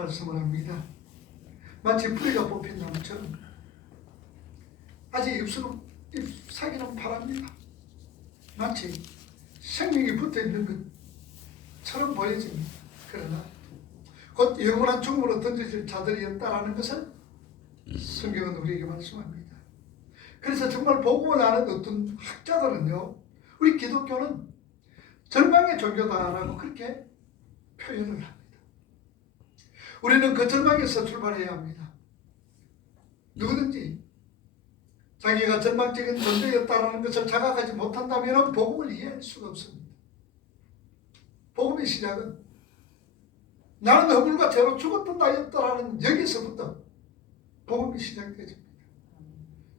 말씀을 합니다. 마치 뿌리가 뽑힌 나무처럼 아직 잎사귀는 바랍니다. 마치 생명이 붙어있는 것처럼 보여집니다. 그러나 곧 영원한 죽음으로 던져질 자들이었다라는 것을 성경은 우리에게 말씀합니다. 그래서 정말 복음을 아는 어떤 학자들은요, 우리 기독교는 절망의 종교다라고 그렇게 표현을 합니다. 우리는 그 절망에서 출발해야 합니다. 누구든지 자기가 절망적인 존재였다라는 것을 자각하지 못한다면 복음을 이해할 수가 없습니다. 복음의 시작은 나는 허물과 죄로 죽었던 나였다라는 여기서부터 복음이 시작되집니다.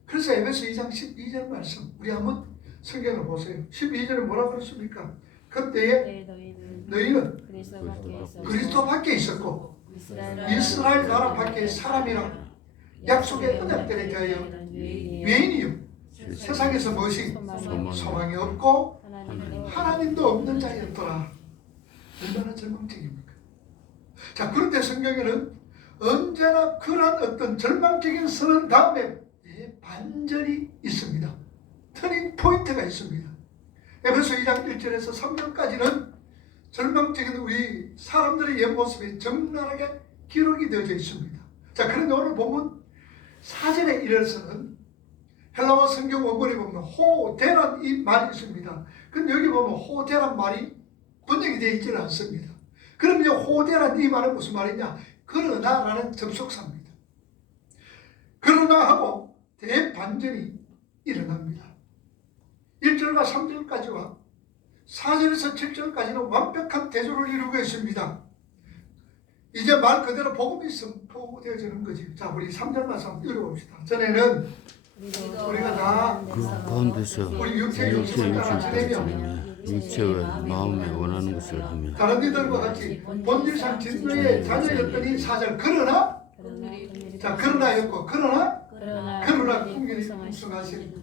그래서 에베소 2장 12절 말씀, 우리 한번 성경을 보세요. 12절에 뭐라 그랬습니까? 그때에 너희는 그리스도 밖에 있었고 이스라엘 나라 밖에 사람이라 약속의 언약들에 대하여 외인이요 세상에서 무엇이 소망이 없고 하나님도 없는 자였더라. 얼마나 절망적입니까? 자, 그런데 성경에는 언제나 그런 어떤 절망적인 선언 다음에 반전이 있습니다. 터닝 포인트가 있습니다. 에베소 2장 1절에서 3절까지는 절망적인 우리 사람들의 옆모습이 적나라하게 기록이 되어져 있습니다. 자, 그런데 오늘 보면 4절에 이래서는 헬라어 성경 원문에 보면 호대란 이 말이 있습니다. 근데 여기 보면 호대란 말이 번역이 되어 있지는 않습니다. 그럼 이 호대란 이 말은 무슨 말이냐? 그러나라는 접속사입니다. 그러나 하고 대반전이 일어납니다. 1절과 3절까지와 4절에서 7절까지는 완벽한 대조를 이루고 있습니다. 이제 말 그대로 복음이 선포되어지는 거지. 자, 우리 3절 말씀 한번 읽어봅시다. 전에는 우리가 다 가운데서 우리 육체의 욕심을 따라 지내며 육체와 마음에 원하는 것을 하며 다른 이들과 같이 본질상 진노의 자녀였더니 4절 그러나 자 그러나였고 그러나 풍년이 풍성하신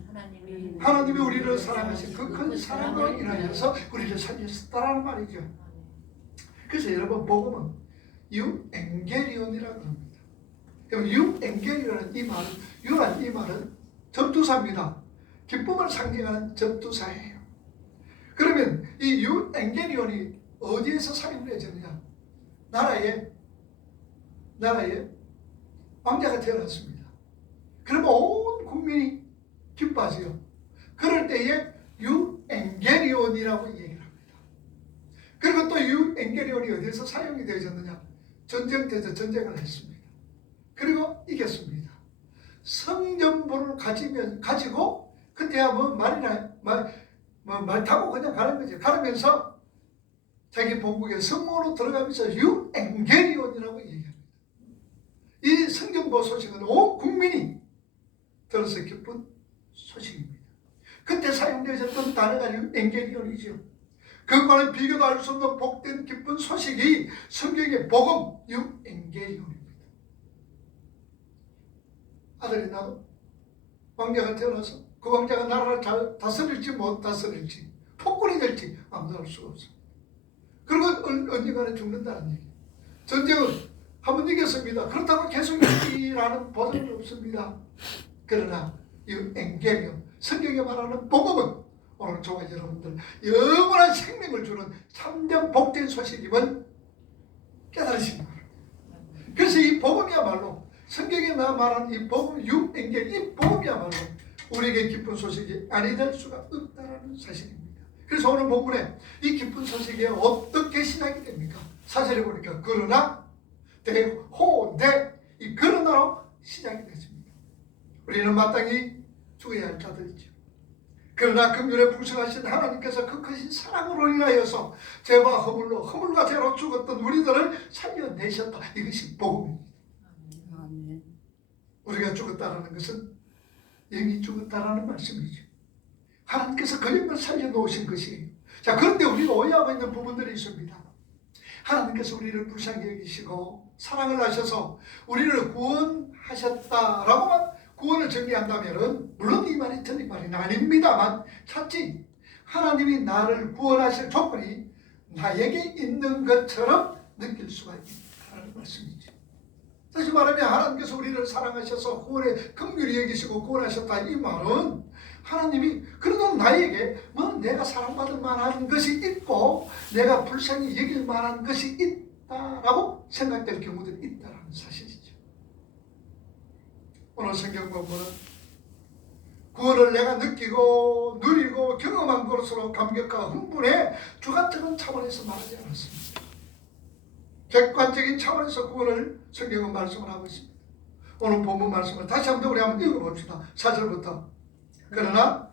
하나님이 우리를 사랑하신 그 큰 사랑으로 인하여서 우리를 살리셨다라는 말이죠. 그래서 여러분 복음은 유엥겔리온이라고 합니다. 유엥겔리온이라는 이 말은 유란 이 말은 접두사입니다. 기쁨을 상징하는 접두사예요. 그러면 이 유엥겔리온이 어디에서 사용되어졌느냐? 나라에 왕자가 태어났습니다. 그러면 온 국민이 기뻐하세요. 그럴 때에 유엥겔리온이라고 얘기를 합니다. 그리고 또 유엥겔리온이 어디에서 사용이 되어졌느냐? 전쟁터에서 전쟁을 했습니다. 그리고 이겼습니다. 성전부를 가지고 그때야 뭐 말 타고 그냥 가는 거죠. 가면서 자기 본국의 성문으로 들어가면서 유엥겔리온이라고 얘기합니다. 이 성전부 소식은 온 국민이 들어서 기쁜 소식입니다. 그때 사용되어졌던 단어가 유엥겔리온이죠. 그것과는 비교도 할 수 없는 복된 기쁜 소식이 성경의 복음 유엥겔리온입니다. 아들이 나도 왕자가 태어나서 그 왕자가 나라를 잘 다스릴지 못 다스릴지 폭군이 될지 아무도 알 수가 없습니다. 그리고 언젠가는 죽는다는 얘기. 전쟁은 한번 이겼습니다. 그렇다고 계속 이기라는 보장은 없습니다. 그러나 유엥겔리온 성경이 말하는 복음은 오늘 저와 여러분들 영원한 생명을 주는 참된 복된 소식임을 깨달으시기 바랍니다. 그래서 이 복음이야말로 성경에 말하는 이 복음 유엥겔 이 복음이야말로 우리에게 기쁜 소식이 아니 될 수가 없다는 사실입니다. 그래서 오늘 본문에 이 기쁜 소식이 어떻게 시작이 됩니까? 4절에 보니까 그러나 대호대 이 그러나로 시작이 됐습니다. 우리는 마땅히 죽어야 할 자들이죠. 그러나 긍휼에 풍성하신 하나님께서 그 크신 사랑으로 인하여서 죄와 허물과 죄로 죽었던 우리들을 살려내셨다. 이것이 복음입니다. 우리가 죽었다는 것은 영이 죽었다라는 말씀이죠. 하나님께서 그 영을 살려놓으신 것이에요. 자, 그런데 우리가 오해하고 있는 부분들이 있습니다. 하나님께서 우리를 불쌍히 여기시고 사랑을 하셔서 우리를 구원하셨다라고만 구원을 정리한다면 물론 이 말이 틀린 말은 아닙니다만 차치 하나님이 나를 구원하실 조건이 나에게 있는 것처럼 느낄 수가 있습니다. 하셨다라는 말씀이죠. 다시 말하면 하나님께서 우리를 사랑하셔서 구원에 긍휼히 여기시고 구원하셨다, 이 말은 하나님이 그래도 나에게 뭐 내가 사랑받을 만한 것이 있고 내가 불쌍히 여길 만한 것이 있다라고 생각될 경우들이 있다라는 사실이죠. 오늘 성경 본문은 구원을 내가 느끼고 누리고 경험한 것으로 감격과 흥분해 주관적인 차원에서 말하지 않았습니다. 객관적인 차원에서 구원을 성경은 말씀을 하고 있습니다. 오늘 본문 말씀을 다시 한번 우리 한번 읽어봅시다. 4절부터. 그러나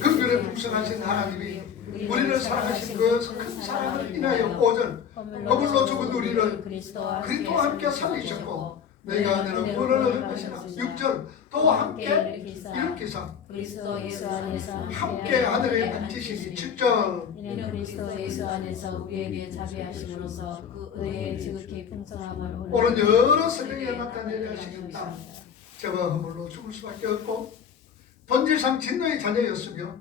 긍휼에 풍성하신 하나님이 우리를 사랑하신 그 큰 사랑을 인하여 5절 허물로 죽은 우리를 그리스도와 함께 살리셨고 너희가 너는 구원을 얻을 것이라. 6절 또 함께 일으키사 그리스도 예수 안에서 함께 하늘에 앉히시니. 7절 이는 그리스도 예수 안에서 우리에게 자비하심으로써 그 의의 지극히 풍성함을 오늘 여러 세대에 나타내려 하시겠다. 죄와 허물로 죽을 수밖에 없고 본질상 진노의 자녀였으며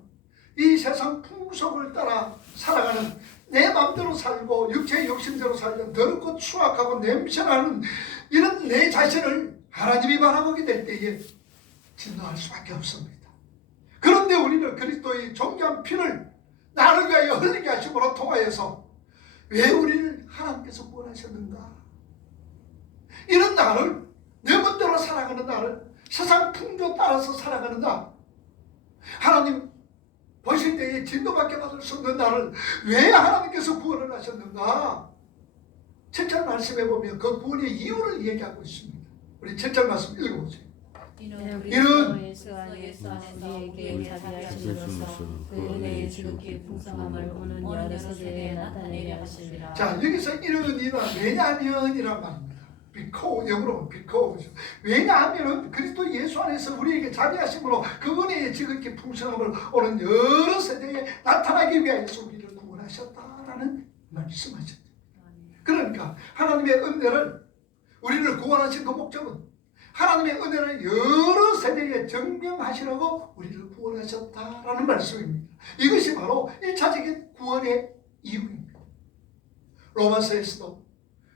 이 세상 풍속을 따라 살아가는 내 마음대로 살고 육체의 욕심대로 살던 더럽고 추악하고 냄새나는 이런 내 자신을 하나님이 바라보게 될 때에 진노할 수밖에 없습니다. 그런데 우리는 그리스도의 존귀한 피를 나를 위하여 흘리게 하심으로 통하여서 왜 우리를 하나님께서 구원하셨는가? 이런 나를, 내 멋대로 살아가는 나를, 세상 풍조 따라서 살아가는 나, 하나님 보실 때에 진노밖에 받을 수 없는 나를 왜 하나님께서 구원을 하셨는가? 7절 말씀에 보면 그 구원의 이유를 얘기하고 있습니다. 우리 7절 말씀 읽어보세요. 이는 예수 안에서 우리에게 자비하심으로써 그 은혜의 지극히 풍성함을 오는 여러 세대에 나타내려 하시리라. 자, 여기서 이는 왜냐하면이란 말입니다. because, 영어로 because. 왜냐하면 그리스도 예수 안에서 우리에게 자비하심으로 그 은혜의 지극히 풍성함을 오는 여러 세대에 나타나기 위하여서 우리를 구원하셨다라는 말씀하셨습니다. 그러니까 하나님의 은혜를, 우리를 구원하신 그 목적은 하나님의 은혜를 여러 세대에 증명하시려고 우리를 구원하셨다라는 말씀입니다. 이것이 바로 1차적인 구원의 이유입니다. 로마서에서도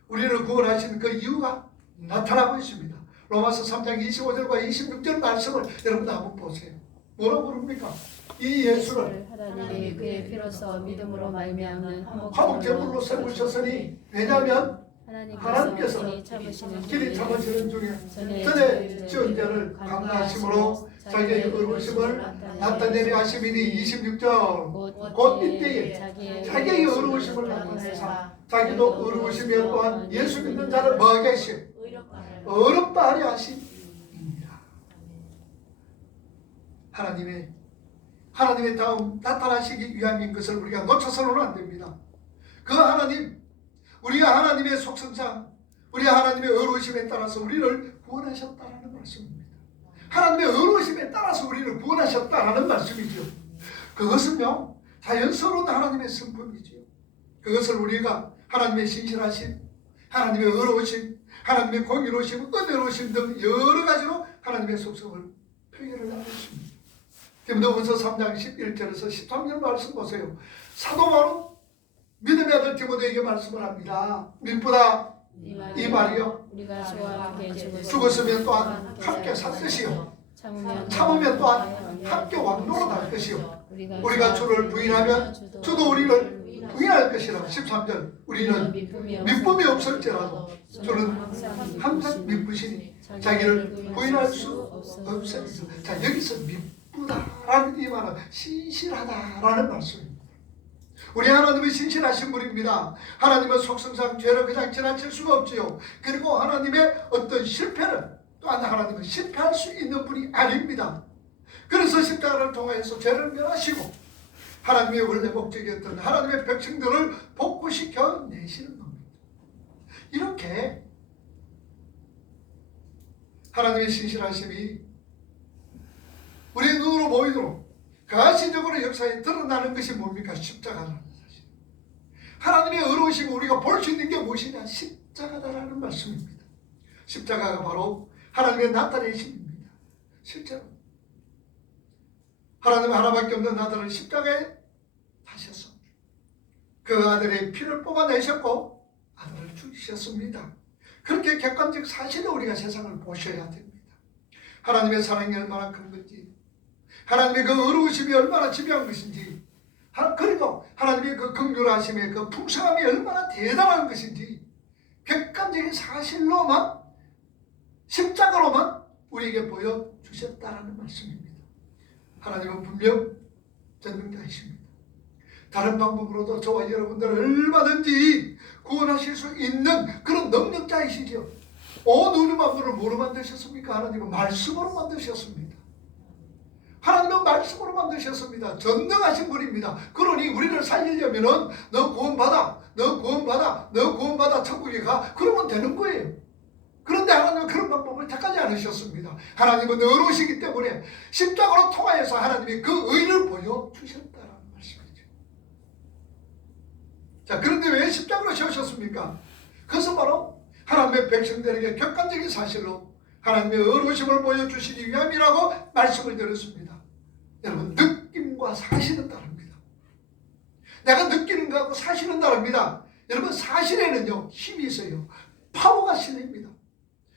우리를 구원하신 그 이유가 나타나고 있습니다. 로마서 3장 25절과 26절 말씀을 여러분 한번 보세요. 뭐라고 부릅니까? 이 예수를 하나님이 그의 피로써 믿음으로 말미암는 화목제물로 세우셨으니, 왜냐하면 하나님께서 길이 참으시는 중에 전에 지은 죄를 강구하심으로 자기의 의로우심을 나타내려 하심이니. 26절 곧 이때에 자기의 의로우심을 나타내사 자기도 의로우시며 또한 예수 믿는 자를 뭐하게 하시오? 어렵다 하려 하심이니라. 하나님의 다음 나타나시기 위함인 것을 우리가 놓쳐서는 안 됩니다. 그 하나님, 우리가 하나님의 속성상, 우리가 하나님의 의로우심에 따라서 우리를 구원하셨다라는 말씀입니다. 하나님의 의로우심에 따라서 우리를 구원하셨다라는 말씀이죠. 그것은요, 자연스러운 하나님의 성품이지요. 그것을 우리가 하나님의 신실하심, 하나님의 의로우심, 하나님의 공의로우심, 은혜로우심 등 여러 가지로 하나님의 속성을 표현을 하고 있습니다. 디모데후서 3장 11절에서 13절 말씀 보세요. 사도 바울은 믿음의 아들 디모데에게 말씀을 합니다. 믿보다 이 말이요, 우리가 주와 함께 죽었으면 또한 함께 살 것이요, 참으면 또한 함께 왕노로 갈 것이요, 우리가 주를 부인하면 주도 우리를 부인할 것이라. 13절 우리는 믿음이 없을지라도 주는 항상 믿으시니 자기를 부인할 수 없습니다. 자, 여기서 믿부다라는 이 말은 신실하다라는 말씀입니다. 우리 하나님은 신실하신 분입니다. 하나님은 속성상 죄를 그냥 지나칠 수가 없지요. 그리고 하나님의 어떤 실패를, 또한 하나님은 실패할 수 있는 분이 아닙니다. 그래서 십자가를 통해서 죄를 멸하시고 하나님의 원래 목적이었던 하나님의 백성들을 복구시켜 내시는 겁니다. 이렇게 하나님의 신실하심이 우리의 눈으로 보이도록 가시적으로 역사에 드러나는 것이 뭡니까? 십자가라는 사실. 하나님의 의로우심을 우리가 볼 수 있는 게 무엇이냐? 십자가다라는 말씀입니다. 십자가가 바로 하나님의 나타내심입니다. 실제로 하나님 하나밖에 없는 아들을 십자가에 다셔서 그 아들의 피를 뽑아내셨고 아들을 죽이셨습니다. 주셨습니다. 그렇게 객관적 사실을 우리가 세상을 보셔야 됩니다. 하나님의 사랑이 얼마나 큰 건지, 하나님의 그 어려우심이 얼마나 지배한 것인지, 그리고 하나님의 그 긍휼하심의 그 풍성함이 얼마나 대단한 것인지 객관적인 사실로만, 십자가로만 우리에게 보여주셨다라는 말씀입니다. 하나님은 분명 전능자이십니다. 다른 방법으로도 저와 여러분들을 얼마든지 구원하실 수 있는 그런 능력자이시죠. 온 우주 만물을 뭐로 만드셨습니까? 하나님은 말씀으로 만드셨습니다. 하나님은 말씀으로 만드셨습니다. 전능하신 분입니다. 그러니 우리를 살리려면은 너 구원받아, 너 구원받아, 너 구원받아 천국에 가, 그러면 되는 거예요. 그런데 하나님은 그런 방법을 택하지 않으셨습니다. 하나님은 의로우시기 때문에 십자가로 통하여서 하나님이 그 의를 보여주셨다는 말씀이죠. 자, 그런데 왜 십자가로 세우셨습니까? 그것은 바로 하나님의 백성들에게 객관적인 사실로 하나님의 의로우심을 보여주시기 위함이라고 말씀을 드렸습니다. 여러분, 느낌과 사실은 다릅니다. 내가 느끼는 것하고 사실은 다릅니다. 여러분, 사실에는요 힘이 있어요. 파워가 실립니다.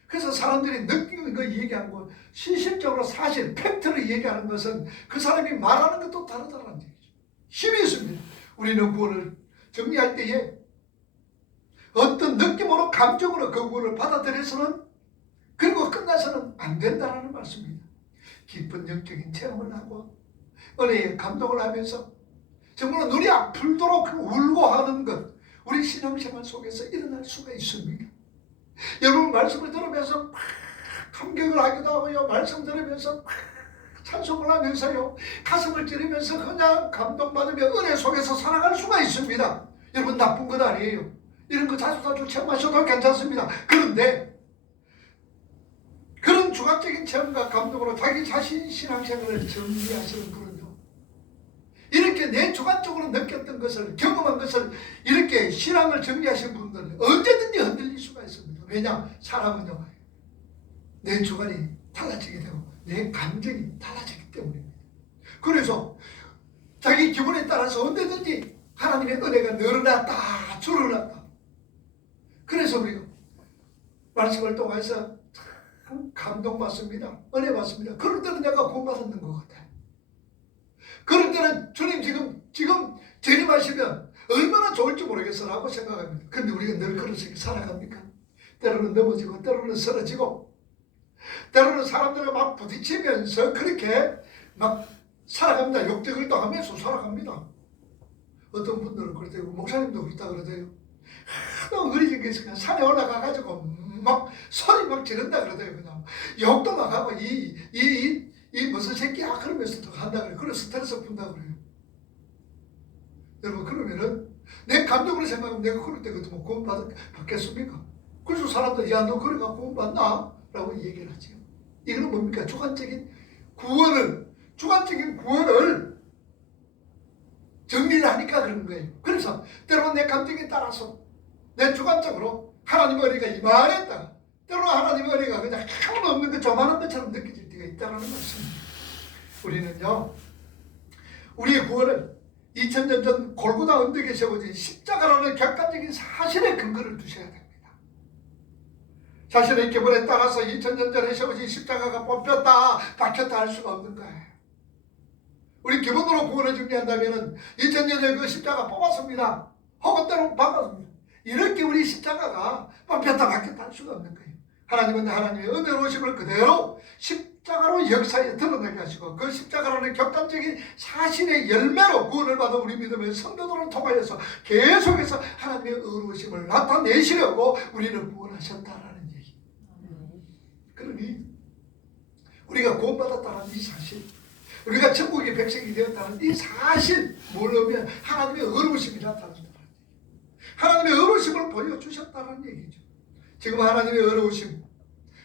그래서 사람들이 느끼는 거 얘기하는 거, 실질적으로 사실, 팩트를 얘기하는 것은 그 사람이 말하는 것도 다르다는 얘기죠. 힘이 있습니다. 우리는 구원을 정리할 때에 어떤 느낌으로, 감정으로 그 구원을 받아들여서는, 그리고 끝나서는 안 된다는 말씀입니다. 깊은 영적인 체험을 하고 은혜의 감동을 하면서 정말 눈이 아플도록 울고 하는 것, 우리 신앙생활 속에서 일어날 수가 있습니다. 여러분, 말씀을 들으면서 막 감격을 하기도 하고요, 말씀 들으면서 막 찬송을 하면서요, 가슴을 찌르면서 그냥 감동받으며 은혜 속에서 살아갈 수가 있습니다. 여러분, 나쁜 것 아니에요. 이런 거 자주 체험하셔도 괜찮습니다. 그런데 그런 주관적인 체험과 감동으로 자기 자신 신앙생활을 정리하시는 분은요, 이렇게 내 주관적으로 느꼈던 것을, 경험한 것을 이렇게 신앙을 정리하신 분들은 언제든지 흔들릴 수가 있습니다. 왜냐? 사람은요 내 주관이 달라지게 되고 내 감정이 달라지기 때문입니다. 그래서 자기 기분에 따라서 언제든지 하나님의 은혜가 늘어났다 줄어났다. 그래서 우리가 말씀을 통해서 참 감동받습니다. 은혜 받습니다. 그럴 때는 내가 구원받았는 것 같아요. 그럴 때는 주님 지금 재림하시면 얼마나 좋을지 모르겠어라고 생각합니다. 근데 우리가 늘 그렇게 살아갑니까? 때로는 넘어지고 때로는 쓰러지고 때로는 사람들과 막 부딪히면서 그렇게 막 살아갑니다. 욕정을 당하면서 살아갑니다. 어떤 분들은 그러대요. 목사님도 그렇다 그러대요. 하도 어리진 게 있으니까 산에 올라가가지고 막 소리 막 지른다 그러대요. 그냥 욕도 막 하고 이 무슨 새끼야 그러면서도 한다 그래요. 그래서 스트레스 푼다 그래요. 여러분, 그러면은 내 감정으로 생각하면 내가 그럴 때 그것도 뭐 구원 받겠습니까? 그래서 사람들이 야 너 그래가 구원 받나? 라고 얘기를 하죠. 이거는 뭡니까? 주관적인 구원을 정리를 하니까 그런 거예요. 그래서 때로는 내 감정에 따라서 내 주관적으로 하나님의 은혜가 이만했다, 때로는 하나님의 은혜가 그냥 아무도 없는 것, 조만한 것처럼 느껴질 때가 있다는 말씀입니다. 우리는요 우리의 구원을 2000년 전 골고다 언덕에 세워진 십자가라는 객관적인 사실에 근거를 두셔야 됩니다. 자신의 기분에 따라서 2000년 전에 세워진 십자가가 뽑혔다 박혔다 할 수가 없는 거예요. 우리 기본으로 구원을 정리한다면 2000년 전에 그 십자가 뽑았습니다, 혹은 때로 박았습니다, 이렇게 우리 십자가가 뽑혔다 박혔다 할 수가 없는 거예요. 하나님은 하나님의 은혜로우심을 그대로 십자가로 역사에 드러내게 하시고 그 십자가라는 객관적인 사실의 열매로 구원을 받아 우리 믿음의 성도들을 통하여서 계속해서 하나님의 의로우심을 나타내시려고 우리를 구원하셨다라는 얘기. 그러니 우리가 구원받았다는 이 사실, 우리가 천국의 백성이 되었다는 이 사실, 모르면 하나님의 의로우심이 나타난다는 얘기, 하나님의 의로우심을 보여주셨다는 얘기죠. 지금 하나님의 의로우심,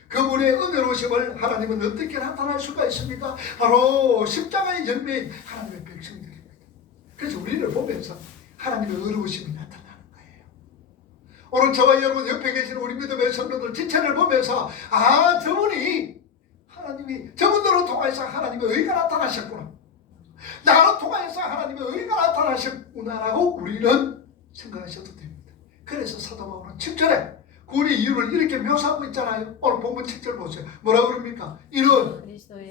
그분의 은혜로우심을 하나님은 어떻게 나타날 수가 있습니까? 바로 십자가의 열매인 하나님의 백성들입니다. 그래서 우리를 보면서 하나님의 의로우심이 나타나는 거예요. 오늘 저와 여러분 옆에 계시는 우리 믿음의 성도들 지체를 보면서 아, 저분이 하나님이 저분들을 통해서 하나님의 의가 나타나셨구나, 나로 통해서 하나님의 의가 나타나셨구나라고 우리는 생각하셔도 됩니다. 그래서 사도 바울은 7절에 구원의 이유를 이렇게 묘사하고 있잖아요. 오늘 본문 7절 보세요. 뭐라 그럽니까? 이는 그리스도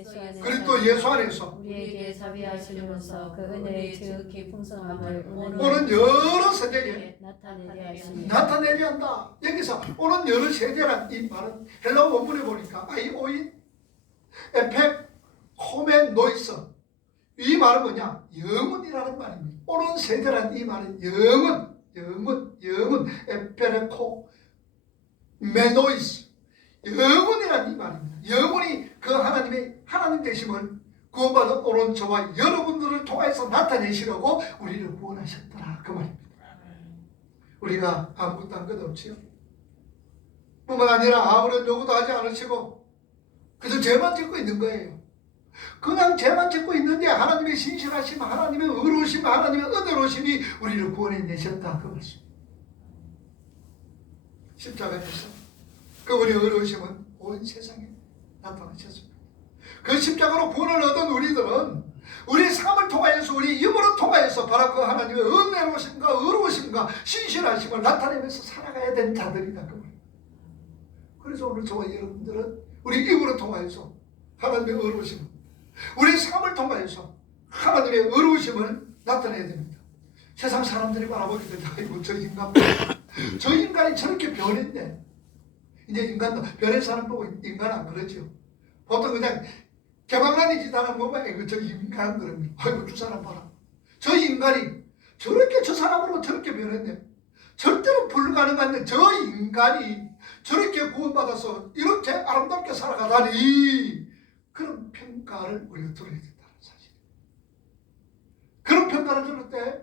예수 안에서 우리에게 자비하시면서 그 은혜의 지극히 풍성함을 오는 여러 세대에 나타내게 한다. 여기서 오는 여러 세대란 이 말은 헬라어 원문에 보니까 아이오인 에펙 코멘 노이스, 이 말은 뭐냐? 영원이라는 말입니다. 오는 세대란 이 말은 영원 에페레코 메노이스, 영원이란 이 말입니다. 영원히 그 하나님의 하나님 되심을 구원받은 오는 저와 여러분들을 통해서 나타내시려고 우리를 구원하셨더라, 그 말입니다. 우리가 아무것도 한 것 없지요. 뿐만 아니라 아무런 요구도 하지 않으시고 그저 죄만 짓고 있는 거예요. 그냥 죄만 짓고 있는데 하나님의 신실하심, 하나님의 의로우심, 하나님의 은혜로우심이 우리를 구원해내셨다, 그 말씀. 십자가에서 그 우리의 의로우심은 온 세상에 나타나셨습니다. 그 십자가로 구원을 얻은 우리들은 우리의 삶을 통하여서, 우리 입으로 통하여서 바로 그 하나님의 은혜로우심과 의로우심과 신실하심을 나타내면서 살아가야 되는 자들이다, 그 말입니다. 그래서 오늘 저와 여러분들은 우리 입으로 통하여서 하나님의 의로우심, 우리 삶을 통하여서 하나님의 의로우심을 나타내야 됩니다. 세상 사람들이 바라보게 된다. 아이고, 저 인간이 저렇게 변했네. 이제 인간도 변한 사람 보고 인간 안 그러죠. 보통 그냥 개방란이 짓하는 뭐만 이거 저 인간 그럽니다. 아이고, 저 사람 봐라. 저 인간이 저렇게 저 사람으로 저렇게 변했네. 절대로 불가능한데 저 인간이 저렇게 구원받아서 이렇게 아름답게 살아가다니, 그런 평가를 우리가 들어야 된다는 사실. 그런 평가를 들을 때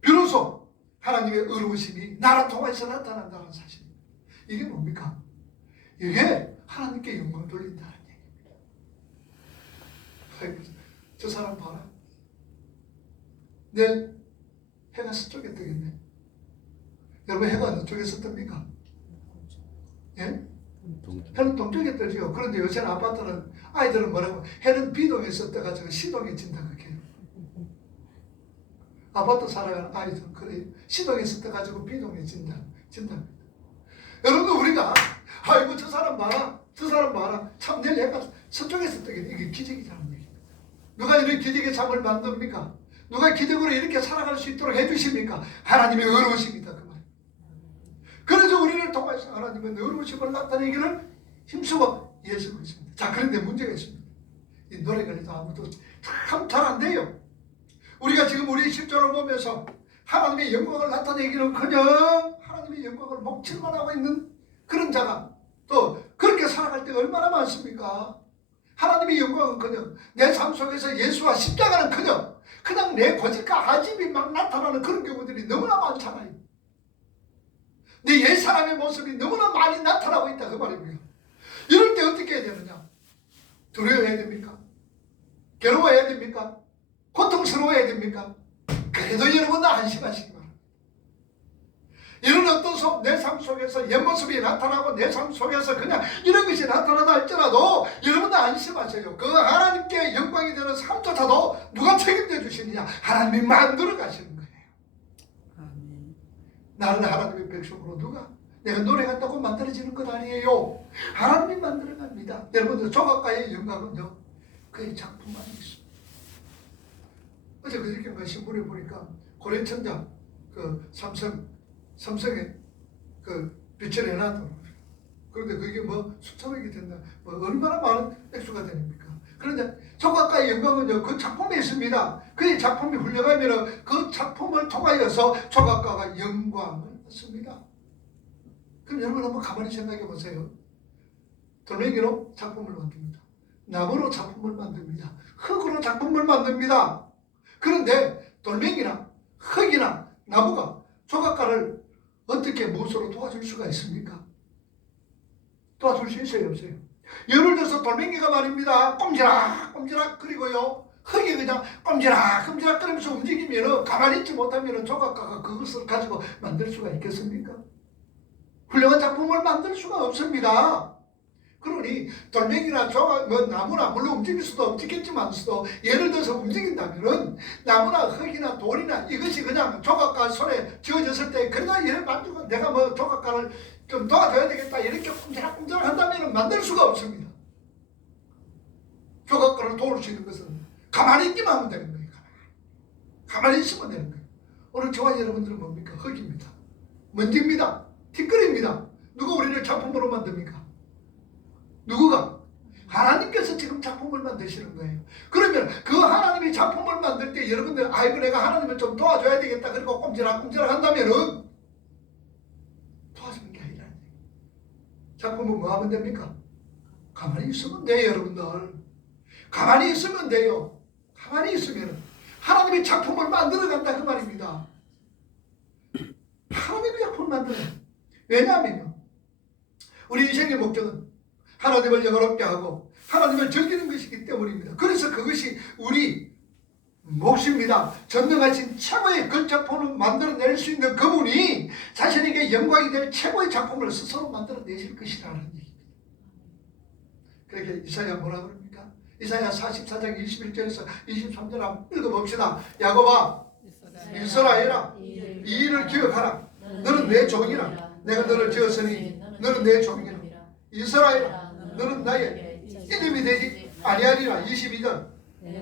비로소 하나님의 의로우심이 나를 통해서 나타난다는 사실입니다. 이게 뭡니까? 이게 하나님께 영광을 돌린다는 얘기입니다. 아이고, 저 사람 봐라. 내일 해가 서쪽에 뜨겠네. 여러분, 해가 어느 쪽에서 뜹니까? 예? 해는 동쪽에 뜨죠. 그런데 요새는 아파트는 아이들은 뭐라고, 해는 비동에서 떠가지고 시동에 진다 그렇게 해요. 아파트 살아가는 아이들은 그래요. 시동에서 떠가지고 비동에 진다. 여러분, 우리가 아이고, 저 사람 봐라, 저 사람 봐라, 참 내일 해가 서쪽에서 뜨겠네. 이게 기적이라는 얘기입니다. 누가 이런 기적의 잠을 만듭니까? 누가 기적으로 이렇게 살아갈 수 있도록 해주십니까? 하나님의 의로우십니다, 그 말. 그래서 우리를 통해서 하나님의 의로우심을 나타내기를 힘쓰고 예수고 있습니다. 자, 그런데 문제가 있습니다. 이 노래가 해도 아무도 참 잘 안 돼요. 우리가 지금 우리의 실존을 보면서 하나님의 영광을 나타내기는커녕 하나님의 영광을 목칠만 하고 있는 그런 자가 또 그렇게 살아갈 때가 얼마나 많습니까? 하나님의 영광은커녕 내 삶 속에서 예수와 십자가는커녕 그냥 내 고집과 아집이 막 나타나는 그런 경우들이 너무나 많잖아요. 내 옛사람의 모습이 너무나 많이 나타나고 있다, 그 말이고요. 이럴 때 어떻게 해야 되느냐? 두려워해야 됩니까? 괴로워해야 됩니까? 고통스러워해야 됩니까? 그래도 여러분 안심하시기 바랍니다. 이런 어떤 내 삶 속에서 옛모습이 나타나고 내 삶 속에서 그냥 이런 것이 나타나다 할지라도 여러분도 안심하세요. 그 하나님께 영광이 되는 삶조차도 누가 책임져 주시느냐? 하나님이 만들어 가시는 거예요. 아멘. 나는 하나님의 백성으로 누가 내가 노래한다고 만들어지는 것 아니에요. 하나님이 만들어 갑니다. 여러분들 조각가의 영광은요, 그의 작품 안에 있습니다. 어제 그저께 신문에 보니까 고래 천장 그 삼성에 그 빛을 해놨더라고요. 그런데 그게 뭐 수천억이 된다, 뭐 얼마나 많은 액수가 됩니까? 그런데 조각가의 영광은요, 그 작품에 있습니다. 그 작품이 훌륭하면 그 작품을 통하여서 조각가가 영광을 얻습니다. 그럼 여러분 한번 가만히 생각해 보세요. 돌멩이로 작품을 만듭니다. 나무로 작품을 만듭니다. 흙으로 작품을 만듭니다. 그런데 돌멩이나 흙이나 나무가 조각가를 어떻게 무엇으로 도와줄 수가 있습니까? 도와줄 수 있어요, 없어요? 예를 들어서 돌멩이가 말입니다, 꼼지락 그리고요, 흙이 그냥 꼼지락 거리면서 움직이면 가만히 있지 못하면 조각가가 그것을 가지고 만들 수가 있겠습니까? 훌륭한 작품을 만들 수가 없습니다. 그러니 돌멩이나 조각, 뭐 나무나 물론 움직일 수도 없겠지만 예를 들어서 움직인다면은 나무나 흙이나 돌이나 이것이 그냥 조각가 손에 쥐어졌을 때 그러다 얘를 만지고 내가 뭐 조각가를 좀 도와줘야 되겠다 이렇게 꼼지락꼼지락 한다면 만들 수가 없습니다. 조각가를 도울 수 있는 것은 가만히 있기만 하면 되는 거예요. 가만히 있으면 되는 거예요. 오늘 저와 여러분들은 뭡니까? 흙입니다. 먼지입니다. 티끌입니다. 누가 우리를 작품으로 만듭니까? 누구가? 하나님께서 지금 작품을 만드시는 거예요. 그러면 그 하나님이 작품을 만들 때 여러분들 아이고 내가 하나님을 좀 도와줘야 되겠다 그리고 꼼지락꼼지락 한다면은 도와주는 게 아니라 작품은 뭐 하면 됩니까? 가만히 있으면 돼요. 여러분들 가만히 있으면 돼요. 가만히 있으면 하나님이 작품을 만들어 간다 그 말입니다. 하나님이 작품을 만들어요. 왜냐하면요 우리 인생의 목적은 하나님을 영화롭게 하고 하나님을 즐기는 것이기 때문입니다. 그래서 그것이 우리 몫입니다. 전능하신 최고의 그 작품을 만들어낼 수 있는 그분이 자신에게 영광이 될 최고의 작품을 스스로 만들어내실 것이라는 얘기입니다. 그렇게 이사야 뭐라 그럽니까? 이사야 44장 21절에서 23절 한번 읽어봅시다. 야곱아 이스라엘아 이 일을 기억하라. 너는 내 종이라. 내가 너를 지었으니 너는 내 종이라. 이스라엘아 너는 나의 이름이 되지 아니하리라. 22절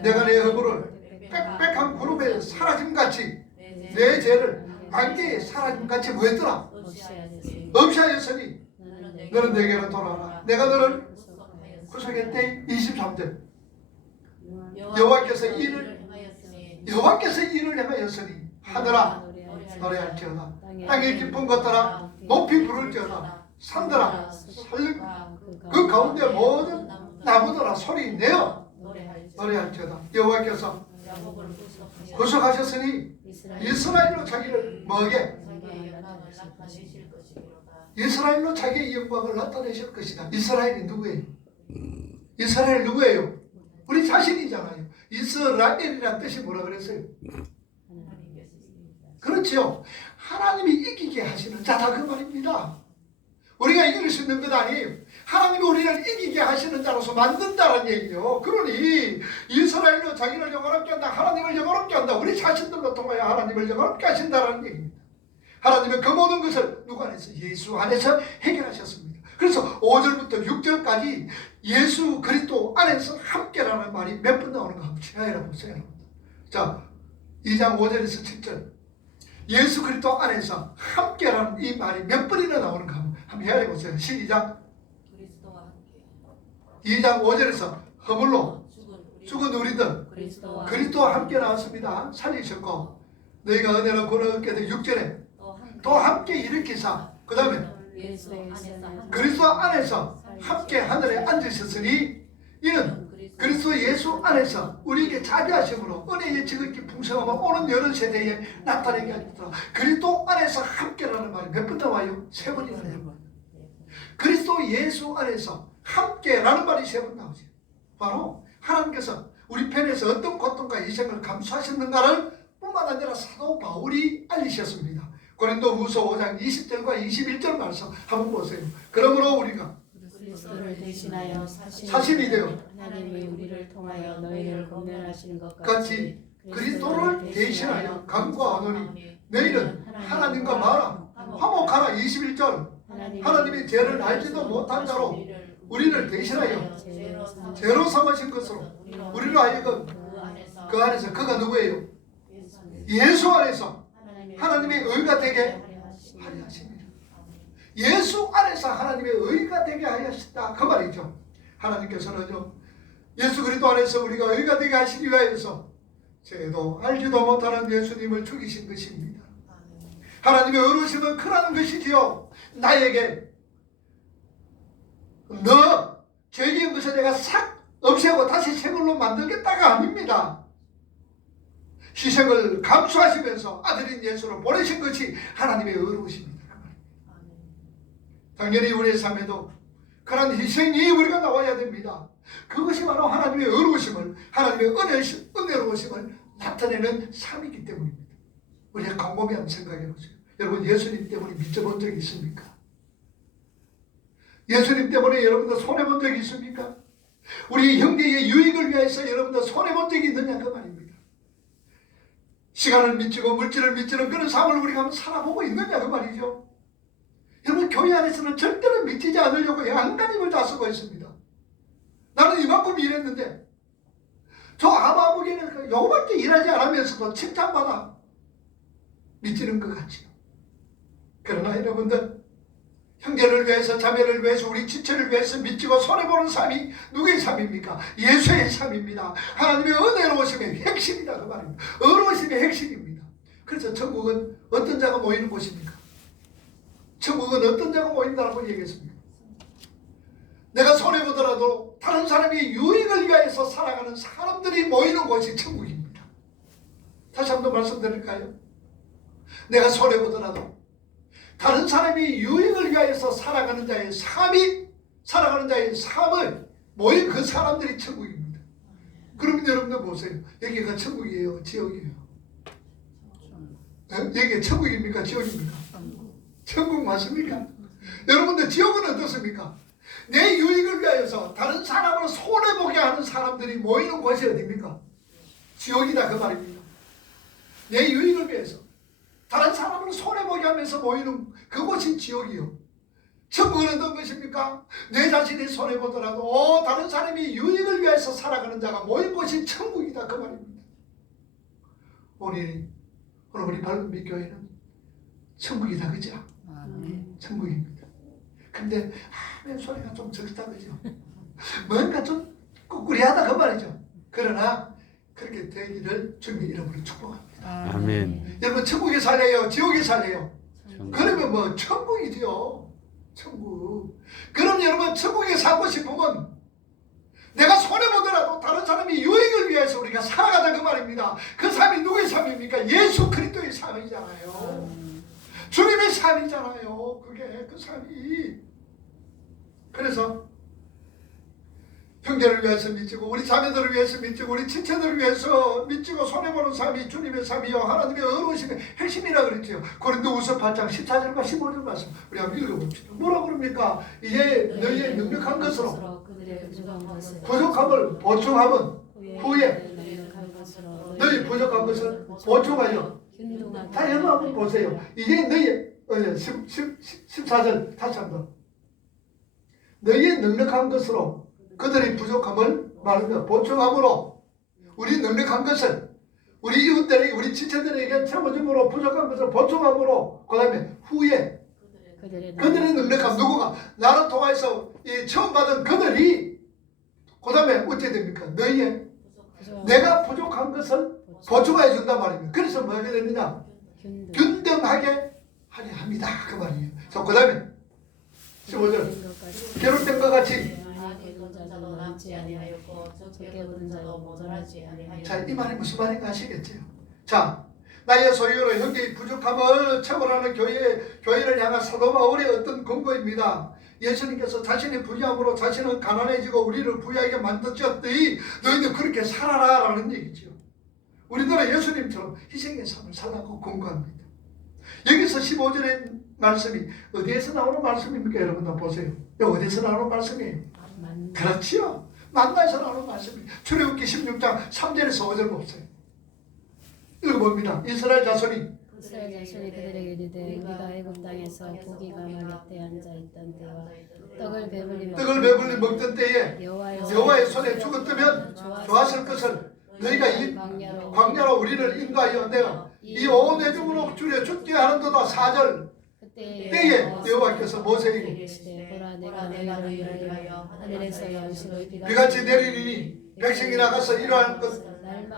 내가 내 허물을 빽빽한 구름에 사라짐같이 내 죄를 안개에 사라짐같이 뭐했더라? 없이하였으니 너는 내게로 돌아라. 내가 너를 구속했대. 23절 여호와께서 일을 행하였으니 하늘아 노래할지어다. 땅의 깊은 것들아 높이 부를지어다. 산들아 그 가운데 모든 나무들아 소리 내어 노래할지어다. 여호와께서 구속하셨으니 이스라엘로 자기를 뭐게? 이스라엘로 자기의 영광을 나타내실 것이다. 이스라엘이 누구예요? 이스라엘 누구예요? 우리 자신이잖아요. 이스라엘이라는 뜻이 뭐라 그랬어요? 그렇죠. 하나님이 이기게 하시는 자다 그 말입니다. 우리가 이길 수 있는 것 아니에요. 하나님이 우리를 이기게 하시는 자로서 만든다는 얘기요. 그러니 이스라엘로 자기를 영원롭게 한다. 하나님을 영원롭게 한다. 우리 자신들로 통하여 하나님을 영원롭게 하신다는 얘기입니다. 하나님은 그 모든 것을 누구 안에서? 예수 안에서 해결하셨습니다. 그래서 5절부터 6절까지 예수 그리스도 안에서 함께라는 말이 몇 번 나오는가 한번 생각해 보세요. 자, 2장 5절에서 7절 예수 그리스도 안에서 함께라는 이 말이 몇 번이나 나오는가 한번 헤아려 보세요. 시작. 2장 5절에서 허물로 죽은 우리들 그리스도와 함께 나왔습니다. 살리셨고 너희가 은혜로 구원을 얻게 된 6절에 또 함께 일으키사 그 다음에 그리스도 안에서 함께 하늘에 앉으셨으니 이는 그리스도 예수 안에서 우리에게 자비하심으로 은혜의 지극히 풍성함을 오는 여러 세대에 나타내게 하셨다. 그리스도 안에서 함께라는 말이 몇 번 나와요? 3번이나 나와요. 그리스도 예수 안에서 함께라는 말이 3번 나오죠. 바로 하나님께서 우리 편에서 어떤 고통과 희생을 감수하셨는가를 뿐만 아니라 사도 바울이 알리셨습니다. 고린도후서 5장 20절과 21절 말씀 한번 보세요. 그러므로 우리가 그리스도를 대신하여 사신이 되어 하나님이 우리를 통하여 너희를 권면하시는 것 같이 그리스도를 대신하여 간구하노니 너희는 하나님과 마라 화목하라. 21절 하나님이 죄를 알지도 못한 자로 우리를 대신하여 죄로 삼으신 것으로 우리로 하여금 그 안에서 그가 누구예요? 예수 안에서 하나님의 의가 되게 하려 하십니다. 예수 안에서 하나님의 의가 되게 하셨다 그 말이죠. 하나님께서는요 예수 그리스도 안에서 우리가 의가 되게 하시기 위하여서 죄도 알지도 못하는 예수님을 죽이신 것입니다. 하나님의 의로우심은 크라는 것이지요. 나에게 너 죄지은 것을 내가 싹 없애고 다시 새 걸로 만들겠다가 아닙니다. 희생을 감수하시면서 아들인 예수를 보내신 것이 하나님의 의로우십니다. 당연히 우리의 삶에도 그런 희생이 우리가 나와야 됩니다. 그것이 바로 하나님의 의로우심을 하나님의 은혜로우심을 나타내는 삶이기 때문입니다. 우리가 곰곰이 한번 생각해 보세요. 여러분 예수님 때문에 믿어본 적이 있습니까? 예수님 때문에 여러분들 손해본 적이 있습니까? 우리 형제의 유익을 위해서 여러분들 손해본 적이 있느냐 그 말입니다. 시간을 미치고 물질을 미치는 그런 삶을 우리가 한번 살아보고 있느냐 그 말이죠. 여러분 교회 안에서는 절대로 미치지 않으려고 양간힘을 다 쓰고 있습니다. 나는 이만큼 일했는데 저 아무개는 요밖에 일하지 않으면서도 칭찬받아 미치는 것 같지요. 그러나 여러분들 형제를 위해서 자매를 위해서 우리 지체를 위해서 미치고 손해보는 삶이 누구의 삶입니까? 예수의 삶입니다. 하나님의 은혜로우심의 핵심이다 그 말입니다. 의로우심의 핵심입니다. 그래서 천국은 어떤 자가 모이는 곳입니까? 천국은 어떤 자가 모인다라고 얘기했습니다. 내가 손해보더라도 다른 사람의 유익을 위해서 살아가는 사람들이 모이는 곳이 천국입니다. 다시 한번 말씀드릴까요? 내가 손해보더라도 다른 사람이 유익을 위하여서 살아가는 자의 삶을 모인 그 사람들이 천국입니다. 그러면 여러분들 보세요. 여기가 천국이에요? 지옥이에요? 여기가 천국입니까? 지옥입니까? 천국 맞습니까? 여러분들 지옥은 어떻습니까? 내 유익을 위하여서 다른 사람을 손해보게 하는 사람들이 모이는 곳이 어디입니까? 지옥이다 그 말입니다. 내 유익을 위해서 다른 사람을 손해보게 하면서 모이는 그곳이 지옥이요. 천국은 어떤 것입니까? 내 자신이 손해보더라도 다른 사람이 유익을 위해서 살아가는 자가 모인 곳이 천국이다 그 말입니다. 오늘 우리 밝은빛 교회는 천국이다 그죠? 천국입니다. 근데 내 소리가 좀 적다 그죠? 뭔가 좀 꾸꾸리하다 그 말이죠. 그러나 그렇게 되기를 주님의 이름으로 축복합니다. 아멘. 여러분 천국에 살래요? 지옥에 살래요? 천국. 그러면 뭐 천국이죠. 천국. 그럼 여러분 천국에 살고 싶으면 내가 손해보더라도 다른 사람이 유익을 위해서 우리가 살아가자 그 말입니다. 그 삶이 누구의 삶입니까? 예수 그리스도의 삶이잖아요. 주님의 삶이잖아요. 그게 그 삶이. 그래서 형제를 위해서 미치고 우리 자매들을 위해서 미치고 우리 친척들을 위해서 미치고 손해보는 삶이 주님의 삶이요 하나님의 의로우심의 핵심이라 그랬죠. 고린도후서 8장 14절과 15절 말씀 우리 한번 읽어봅시다. 뭐라 그럽니까? 이제 너희의 능력한 것으로 부족함을 보충하면 후에 너희 부족한 것을 보충하여. 자 여러분 한번 보세요. 이제 너희 14절 다시 한번 너희의 능력한 것으로 그들의 부족함을 말하며 보충함으로 우리 능력한 것을 우리 이웃들에게 우리 지체들에게 채워줌으로 부족한 것을 보충함으로 그 다음에 후에 그들의 능력함 누구가 나를 통해서 처음 받은 그들이 그 다음에 어떻게 됩니까? 너희의 내가 부족한 것을 보충해 준단 말입니다. 그래서 뭐가 되느냐? 균등하게 하려 합니다 그 말이에요. 자, 그 다음에 15절 괴롭된 것 같이. 자, 이 말이 무슨 말인가 아시겠죠? 자, 나의 소유로 형제의 부족함을 채워라는 교회를 향한 사도 바울의 어떤 권고입니다. 예수님께서 자신의 부유함으로 자신은 가난해지고 우리를 부유하게 만드셨더니 너희도 그렇게 살아라 라는 얘기죠. 우리들은 예수님처럼 희생의 삶을 살라고 권고합니다. 여기서 15절의 말씀이 어디에서 나오는 말씀입니까? 여러분들 보세요. 어디에서 나오는 말씀이에요? 그렇지요. 만나에서 나오는 말씀이에요. 출애굽기 16장 3절에서 5절 보세요. 읽어봅니다. 이스라엘 자손이 그들에게 이르되 우리가 애굽 땅에서 고기가 곁에 앉아 있던 때와 떡을 배불리 먹던 때에 여호와의 손에 죽었다면 좋았을 것을 너희가 이 광야로 우리를 인도하여 내어 이 온 애국으로 줄여 죽게 하는도다. 4절 때에 여호와께서 모세에게 보라 내가 너희를 위하여 하늘에서 양식을 비같이 내리니 백성이 나가서 이러한 것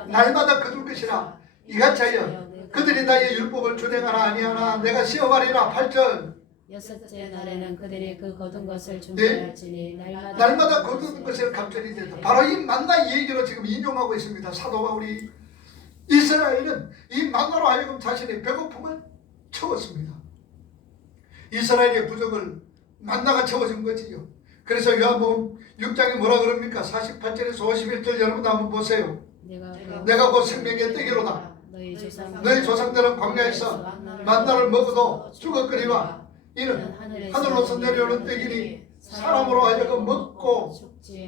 날마다 거둘 것이라. 이같이 하여 그들이 나의 율법을 준행하나 아니하나 내가 시험하리라. 8절 여섯째 날에는 그들이 그 거둔 것을 준비할지니 날마다 거둔 것을 감전이 된다. 바로 이 만나 얘기로 지금 인용하고 있습니다. 사도 바울이. 이스라엘은 이 만나로 하여금 자신의 배고픔을 채웠습니다. 이스라엘의 부족을 만나가 채워준 거지요. 그래서 요한복음 6장에 뭐라 그럽니까? 48절에서 51절 여러분 한번 보세요. 내가 곧 생명의 떡이로다. 너희 조상들은 광야에서 만나를 먹어도 죽었거니와 이는 하늘로서 내려오는 떡이니 사람으로 하여금 먹고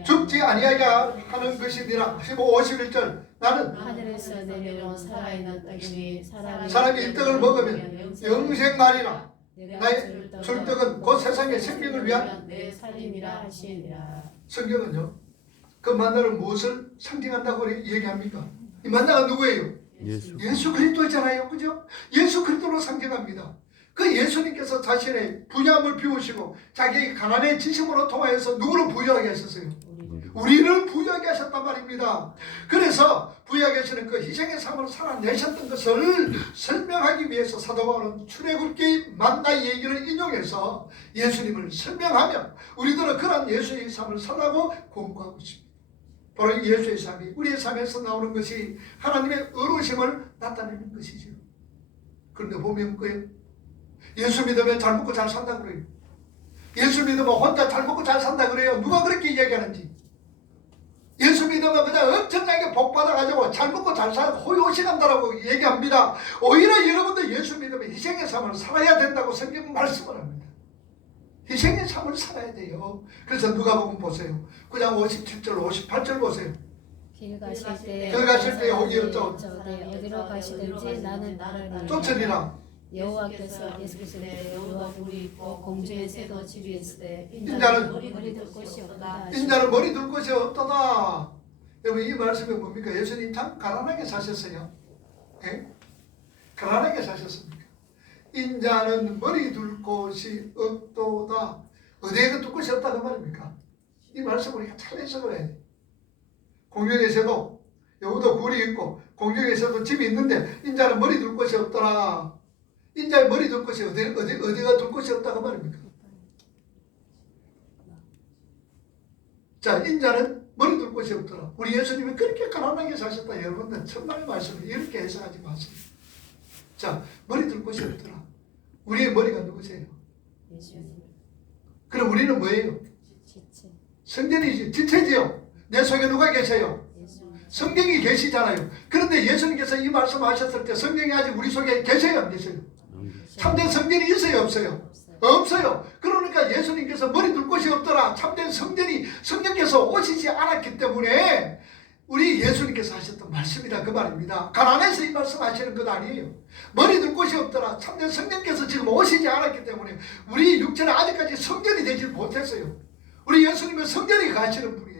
죽지 아니하게 하는 것이니라. 51절 나는 하늘에서 내려온 살아있는 떡이니 사람이 이 떡을 먹으면 영생하리라. 나의 나의 줄 떡은 곧 세상의 생명을 위한 내 살림이라 하시니라. 성경은요 그 만나를 무엇을 상징한다고 얘기합니까? 이 만나가 누구예요? 예수 그리스도잖아요. 그죠? 예수 그리스도로 상징합니다. 그 예수님께서 자신의 부유함을 비우시고 자기의 가난의 지심으로 통하여서 누구를 부유하게 하셨어요? 우리를 부유하게 하셨단 말입니다. 그래서 부유하게 하시는 그 희생의 삶을 살아내셨던 것을 설명하기 위해서 사도 바울은 출애굽기 만나 얘기를 인용해서 예수님을 설명하며 우리들은 그런 예수의 삶을 살라고 공부하고 있습니다. 바로 예수의 삶이 우리의 삶에서 나오는 것이 하나님의 의로우심을 나타내는 것이죠. 그런데 보면 그예요. 예수 믿으면 잘 먹고 잘 산다 그래요. 예수 믿으면 혼자 잘 먹고 잘 산다 그래요. 누가 그렇게 얘기하는지. 예수 믿으면 그냥 엄청나게 복 받아가지고 잘 먹고 잘 살고 호요시간다라고 얘기합니다. 오히려 여러분들 예수 믿으면 희생의 삶을 살아야 된다고 성경은 말씀을 합니다. 희생의 삶을 살아야 돼요. 그래서 누가복음 보세요. 그냥 57절 58절 보세요. 길 가실 때 어디로 어디로 가시든지 나는 나를 쫓으리라. 여호와께서 예수께서 여호와 굴이 있고 공주의 새도 집이 있을 때 인자는 머리 둘 곳이 없다. 인자는 머리 둘 곳이 없도다. 여러분 이 말씀이 뭡니까? 예수님 참 가난하게 사셨어요. 네? 가난하게 사셨습니까? 인자는 머리 둘 곳이 없도다. 어디에도 둘 곳이 없다 그 말입니까? 이 말씀을 우리가 잘 해석을 해야 돼. 공중에서도 여우도 굴이 있고 공중에서도 집이 있는데 인자는 머리 둘 곳이 없더라. 인자의 머리 둘 곳이 어디가 둘 곳이 없다고 말입니까? 자, 인자는 머리 둘 곳이 없더라. 우리 예수님이 그렇게 가난하게 사셨다. 여러분들 천만의 말씀을 이렇게 해석하지 마세요. 자, 머리 둘 곳이 없더라. 우리의 머리가 누구세요? 그럼 우리는 뭐예요? 성전이지, 지체지요. 내 속에 누가 계세요? 성경이 계시잖아요. 그런데 예수님께서 이 말씀하셨을 때 성경이 아직 우리 속에 계세요? 안 계세요? 참된 성전이 있어요? 없어요? 없어요. 그러니까 예수님께서 머리 둘 곳이 없더라. 참된 성령께서 오시지 않았기 때문에 우리 예수님께서 하셨던 말씀이다 그 말입니다. 가난해서 이 말씀 하시는 것 아니에요. 머리 둘 곳이 없더라. 참된 성령께서 지금 오시지 않았기 때문에 우리 육체는 아직까지 성전이 되지 못했어요. 우리 예수님은 성전이 가시는 분이에요.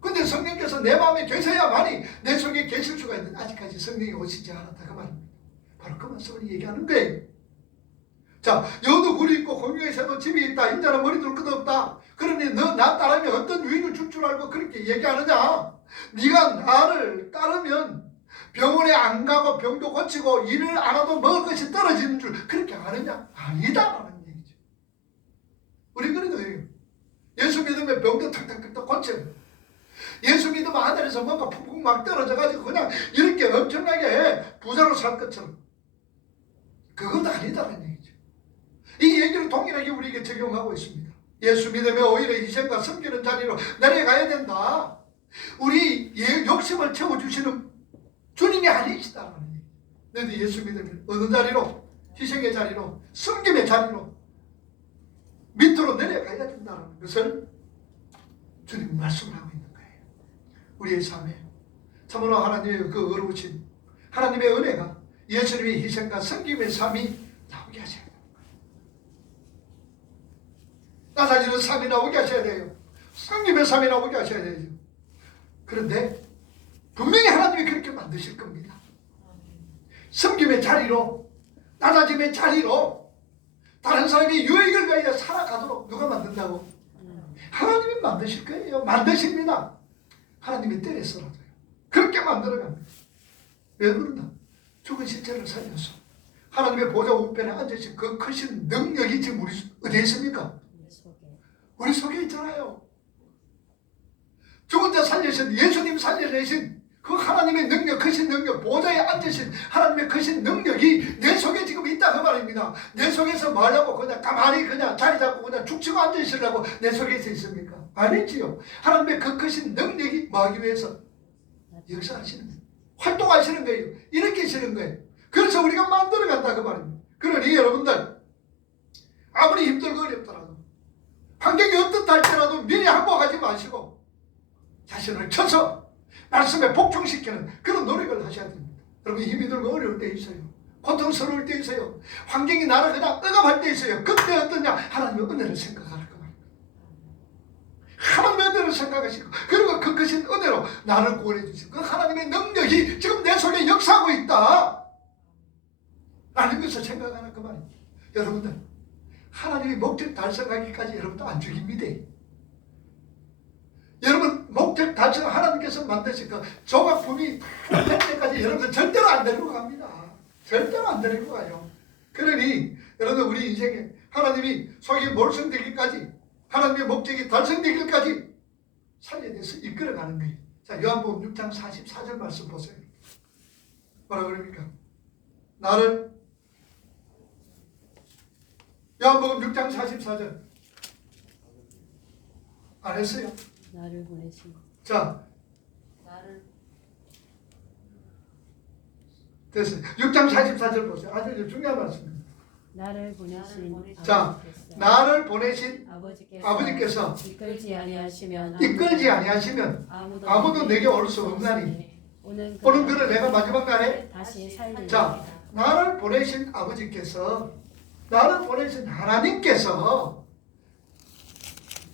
근데 성령께서 내 마음에 계셔야만이 내 속에 계실 수가 있는데 아직까지 성령이 오시지 않았다 그 말입니다. 바로 그 말씀을 얘기하는 거예요. 자, 여도 굴이 있고 공중에 새도 집이 있다. 인자는 머리 둘 것 없다. 그러니 너 나 따르면 어떤 유익을 줄 줄 알고 그렇게 얘기하느냐? 네가 나를 따르면 병원에 안 가고 병도 고치고 일을 안 해도 먹을 것이 떨어지는 줄 그렇게 아느냐? 아니다라는 얘기죠. 우리 그런 거예요. 예수 믿으면 병도 탁탁탁 고쳐요. 예수 믿으면 하늘에서 뭔가 푹푹 막 떨어져가지고 그냥 이렇게 엄청나게 부자로 살 것처럼 그것도 아니다라는 얘기죠. 이 얘기를 동일하게 우리에게 적용하고 있습니다. 예수 믿으면 오히려 희생과 섬기는 자리로 내려가야 된다. 우리 욕심을 채워주시는 주님이 아니시다라는 얘기죠. 너도 예수 믿으면 어느 자리로? 희생의 자리로, 섬김의 자리로 밑으로 내려가야 된다는 것을 주님이 말씀을 하고 있는 거예요. 우리의 삶에 참으로 하나님의 그 어려우신 하나님의 은혜가 예수님의 희생과 섬김의 삶이 나오게 하셔야 돼요. 낮아지는 삶이 나오게 하셔야 돼요. 섬김의 삶이 나오게 하셔야 되죠. 그런데 분명히 하나님이 그렇게 만드실 겁니다. 섬김의 자리로, 낮아짐의 자리로 다른 사람이 유익을 위하여 살아가도록 누가 만든다고? 하나님이 만드실 거예요. 만드십니다. 하나님이 때려서라도요. 그렇게 만들어갑니다. 왜 그러나? 죽은 실체를 살려서 하나님의 보좌 우편에 앉으신 그 크신 능력이 지금 우리 어디에 있습니까? 우리 속에 있잖아요. 죽은 자 살리신 예수님 살려내신 그 하나님의 능력, 크신 능력, 보좌에 앉으신 하나님의 크신 능력이 내 속에 지금 있다 그 말입니다. 내 속에서 뭐 하려고 그냥 가만히 그냥 자리 잡고 그냥 죽치고 앉으시려고 내 속에서 있습니까? 아니지요. 하나님의 그 크신 능력이 뭐 하기 위해서? 역사하시는 거예요. 활동하시는 거예요. 일으키시는 거예요. 그래서 우리가 만들어간다 그 말입니다. 그러니 여러분들 아무리 힘들고 어렵더라도 환경이 어떻다 할지라도 미리 항복하지 마시고 자신을 쳐서 말씀에 복종시키는 그런 노력을 하셔야 됩니다. 여러분 힘이 들고 어려울 때 있어요. 고통스러울 때 있어요. 환경이 나를 그냥 억압할 때 있어요. 그때 어떠냐? 하나님의 은혜를 생각하라 그 말입니다. 하나님의 은혜를 생각하시고 그리고 그 크신 은혜로 나를 구원해 주시고 그 하나님의 능력이 지금 내 속에 역사하고 있다 라는 것을 생각하라 그 말입니다. 여러분들 하나님이 목적 달성하기까지 여러분도 안 죽입니다. 여러분 목적 달성 하나님께서 만드신 그 조각품이 될 때까지 여러분들 절대로 안 데리고 갑니다. 절대로 안 데리고 가요. 그러니 여러분 우리 인생에 하나님이 속이 몰성되기까지 하나님의 목적이 달성되기까지 살려내서 이끌어가는 거예요. 자, 요한복음 6장 44절 말씀 보세요. 뭐라 그럽니까? 나를 요한복음 6장 44절 안 했어요? 나를 보내신 자, 나를 됐어요. 6장 44절 보세요. 아주 중요한 말씀입니다. 나를 보내신 자, 아버지께서 나를 보내신 아버지께서 아버지께서 이끌지 아니하시면 이끌지 아니하시면 아무도 내게 올 수 없나니 오는 그를 내가 마지막 날에 다시 살리리라. 자, 나를 보내신 아버지께서 나를 보내신 하나님께서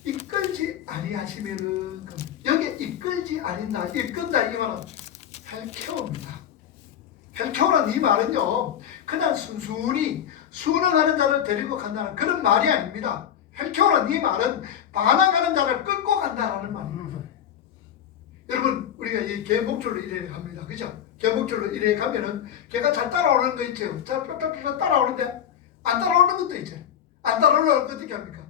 이끌지 아니하시면은 여기 이끌지 아닌다 이끈다 이 말은 헬케오입니다. 헬케오라는 이 말은요 그냥 순순히 순응하는 자를 데리고 간다는 그런 말이 아닙니다. 헬케오라는 이 말은 반항하는 자를 끌고 간다라는 말입니다. 여러분 우리가 이 개 목줄로 이래 갑니다. 그죠? 개 목줄로 이래 가면은 개가 잘 따라오는 거 있죠. 잘 뼈뼈뼈 따라오는데 안 따라오는 것도 있죠. 안 따라오는 것도 어떻게 합니까?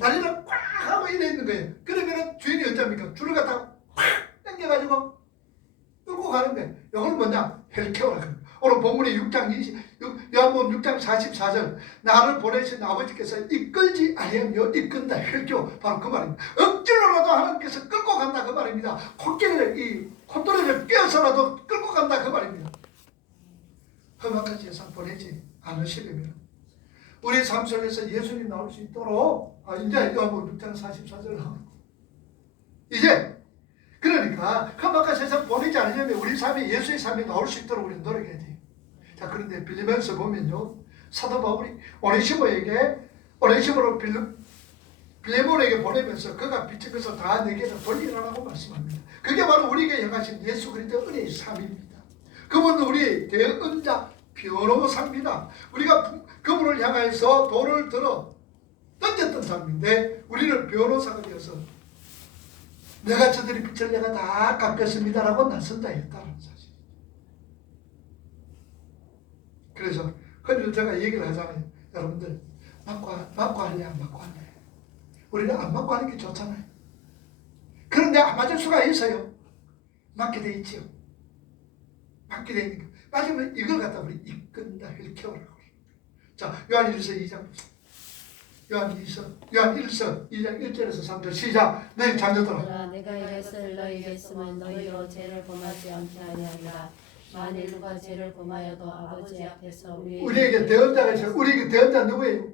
다리를 꽉 하고 이래 있는 거예요. 그러면은 주인이 어쩝니까? 줄을 갖다가 꽉 당겨가지고 끌고 가는 거예요. 이걸 뭐냐? 헬케오라고 합니다. 오늘 본문의 요한복음 6장 44절 나를 보내신 아버지께서 이끌지 아니하며 이끈다. 헬케오 바로 그 말입니다. 억지로라도 하나님께서 끌고 간다 그 말입니다. 콧도리를 꿰어서라도 끌고 간다 그 말입니다. 험악한 세상 보내지 않으시려면 우리 삶 속에서 예수님 나올 수 있도록 이제 요한복음 6장 44절 이제 그러니까 험악한 세상 보내지 않으려면 우리 삶에 예수의 삶이 나올 수 있도록 우리는 노력해야 돼요. 자, 그런데 빌립보서 보면요 사도 바울이 오네시모를 빌레몬에게 보내면서 그가 빚진 것을 다 내게로 돌리라고 말씀합니다. 그게 바로 우리에게 행하신 예수 그리스도 은혜의 삶입니다. 그분은 우리의 대언자 변호사입니다. 우리가 그분을 향해서 돈을 들어 던졌던 사람인데 우리를 변호사가 되어서 내가 저들이 빚을 내가 다 갚겠습니다라고 나선다 했다는 사실. 그래서 그래서 제가 얘기를 하잖아요. 여러분들 맞고 할래 안 맞고 할래? 우리는 안 맞고 하는 게 좋잖아요. 그런데 안 맞을 수가 있어요. 맞게 돼 있지요. 맞게 돼 있는 거. 맞으면 이걸 갖다 우리 이끈다 헬케오라고. 자, 요한일서 2장 요한일서 2장 1절에서 3절 시작. 너희 자녀들아 내가 이것을 너희에게 쓰면 너희로 죄를 범하지 않게 하리라. 만일 누가 죄를 범하여도 아버지 앞에서 우리에게 대언자가 있어요. 우리에게 대언자 누구예요?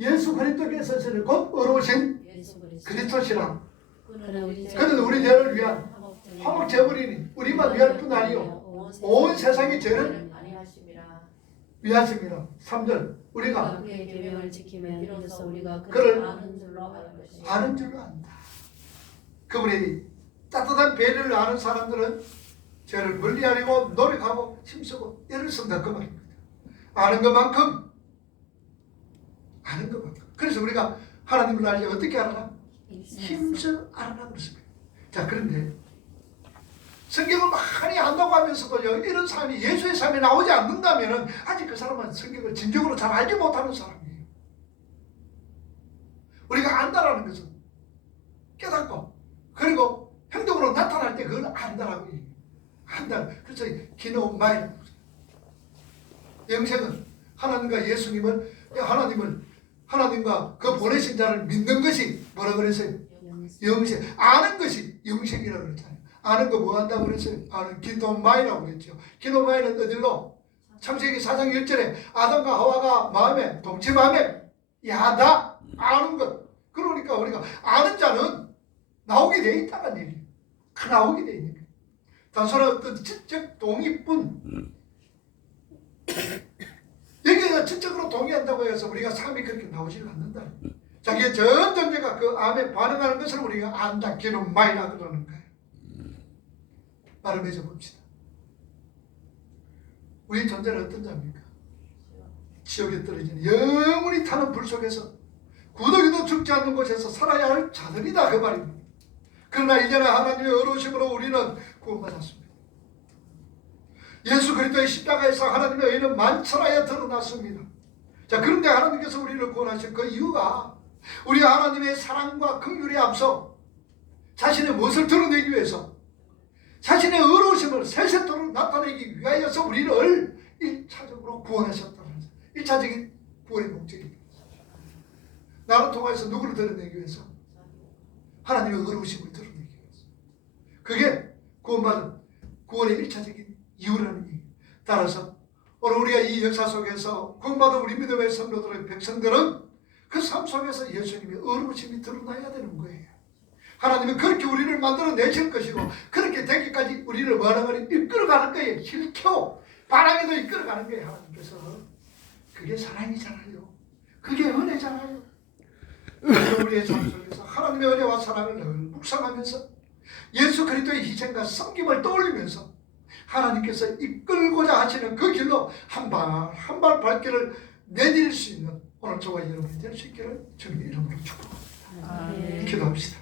예수 그리스도께서 곧 의로우신 그리스도시라. 그는 우리 죄를 위한 화목 제물이니 우리만 위할 뿐 아니요 온 세상의 죄를 위하심이라. 3절 우리가 그의 계명을 지키면 이로써 우리가 그를 아는 줄로 안다. 그분이 따뜻한 배려를 아는 사람들은 죄를 멀리하려고 노력하고 힘쓰고 애를 쓴다 그 말입니다. 아는 것만큼 그래서 우리가 하나님을 알지 어떻게 알아라? 힘써 알아라 그렇습니다. 자, 그런데 성경을 많이 안다고 하면서도 이런 사람이 예수의 삶에 나오지 않는다면 아직 그 사람은 성경을 진정으로 잘 알지 못하는 사람이에요. 우리가 안다라는 것은 깨닫고 그리고 행동으로 나타날 때 그걸 안다라고 얘기해요. 한다. 그래서 기노마이 영생은 하나님과 예수님을 하나님과 그 보내신 자를 믿는 것이 뭐라 그랬어요? 영생. 아는 것이 영생이라고 그랬잖아요. 아는 거 뭐 한다고 그랬어요? 아는 기노마이라고 그랬죠. 기노마이는 어디로? 창세기 4장 1절에 아담과 하와가 동체 마음에 야다 아는 것. 그러니 나오게 돼 있다는 얘기예요. 나오게 돼 있는 거예요. 단순한 어떤 지적 동의뿐. 여기가 지적으로 동의한다고 해서 우리가 삶이 그렇게 나오지는 않는다. 자기의 전 존재가 그 암에 반응하는 것을 우리가 안다. 기는 마이라 그러는 거예요. 말을 맺어 봅시다. 우리 존재는 어떤 자입니까? 지옥에 떨어지는 영원히 타는 불 속에서 구더기도 죽지 않는 곳에서 살아야 할 자들이다 그 말입니다. 그러나 이제는 하나님의 어루심으로 우리는 구원받았습니다. 예수 그리스도의 십자가에서 하나님의 의는 만천하에 드러났습니다. 자, 그런데 하나님께서 우리를 구원하신 그 이유가 우리가 하나님의 사랑과 긍휼에 앞서 자신의 무엇을 드러내기 위해서 자신의 의로우심을 세세토록 나타내기 위하여서 우리를 1차적으로 구원하셨다는 거죠. 1차적인 구원의 목적입니다. 나를 통해서 누구를 드러내기 위해서? 하나님의 의로우심을 드러내기 위해서. 그게 구원받은 구원의 1차적인 이유라는 얘기예요. 따라서 오늘 우리가 이 역사 속에서 구원받은 우리 믿음의 성도들의 백성들은 그 삶 속에서 예수님의 의로우심이 드러나야 되는 거예요. 하나님은 그렇게 우리를 만들어 내실 것이고 그렇게 되기까지 우리를 뭐하는 이끌어가는 거예요. 힐켜 바람에도 이끌어가는 거예요. 하나님께서. 그게 사랑이잖아요. 그게 은혜잖아요. 우리의 삶 속에서 하나님의 은혜와 사랑을 늘 묵상하면서 예수 그리스도의 희생과 섬김을 떠올리면서 하나님께서 이끌고자 하시는 그 길로 한 발 한 발 발길을 내딜 수 있는 오늘 저와 여러분이 될 수 있기를 주님의 이름으로 축복합니다. 아멘. 기도합시다.